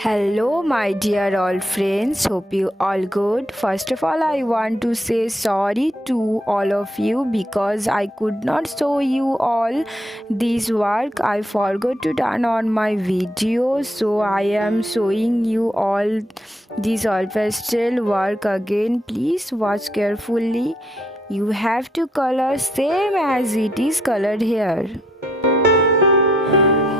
Hello, my dear all friends. Hope you all good. First of all, I want to say sorry to all of you because I could not show you all this work. I forgot to turn on my video, so I am showing you all this all pastel work again. Please watch carefully. You have to color same as it is colored here.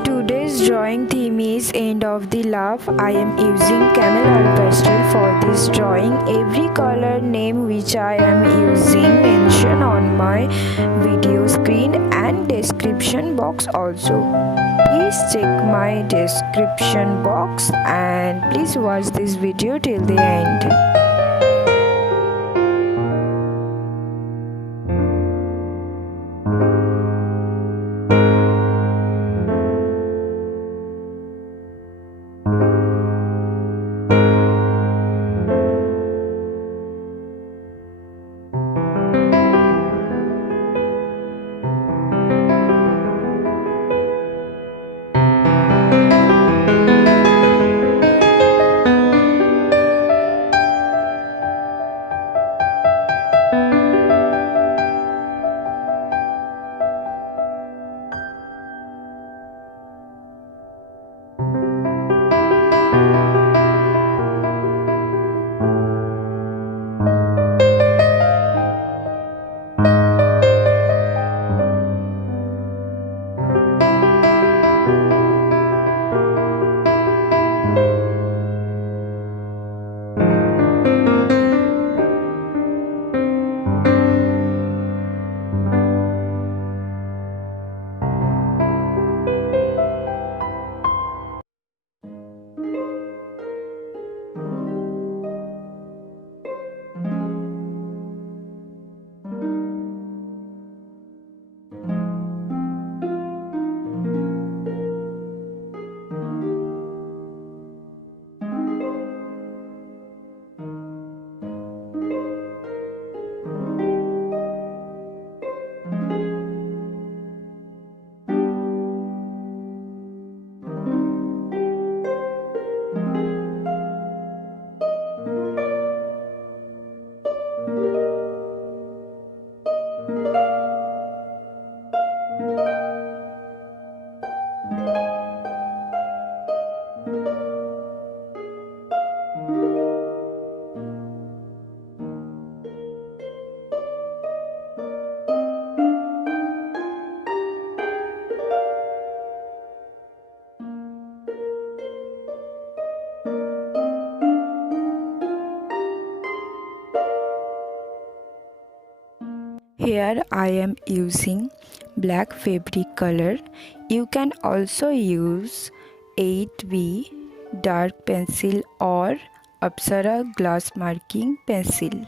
Today's drawing theme is End of the Love. I am using Camel oil pastel for this drawing. Every color name which I am using mention on my video screen and description box also. Please check my description box and please watch this video till the end. Here I am using black fabric color. You can also use 8B dark pencil or Apsara glass marking pencil.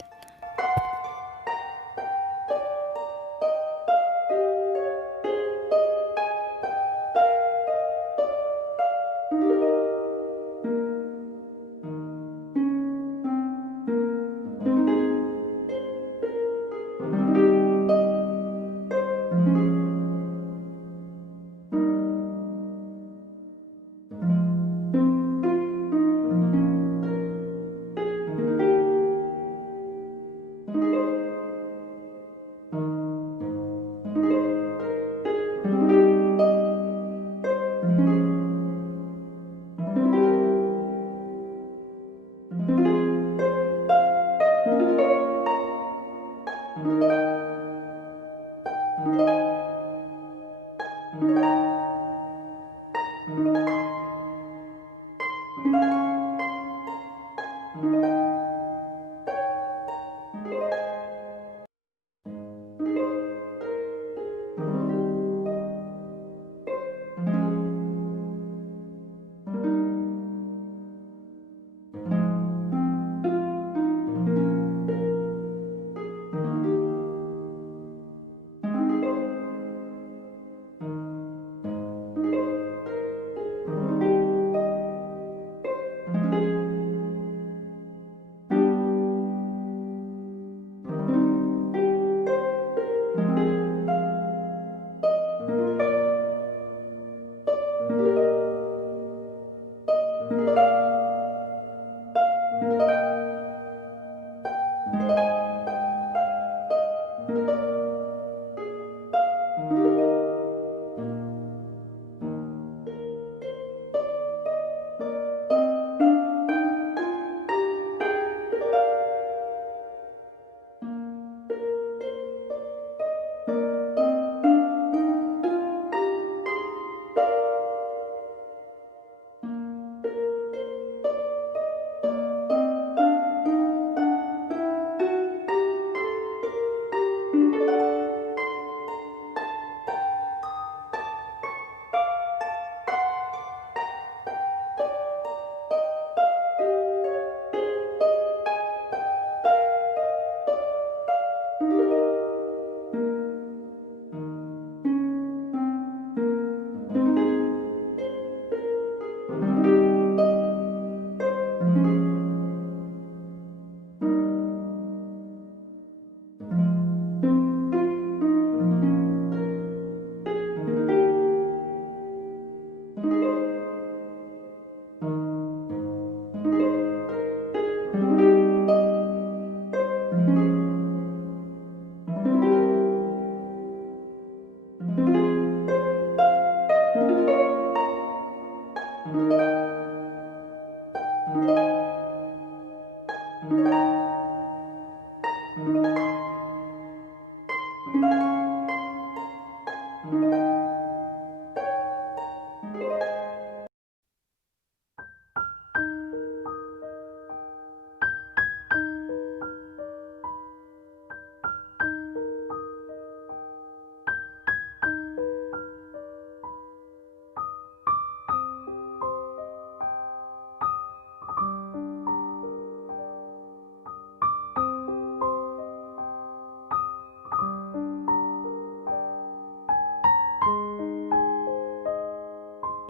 I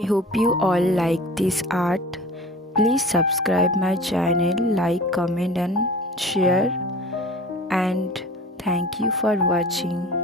hope you all like this art. Please subscribe my channel, like, comment and share, and thank you for watching.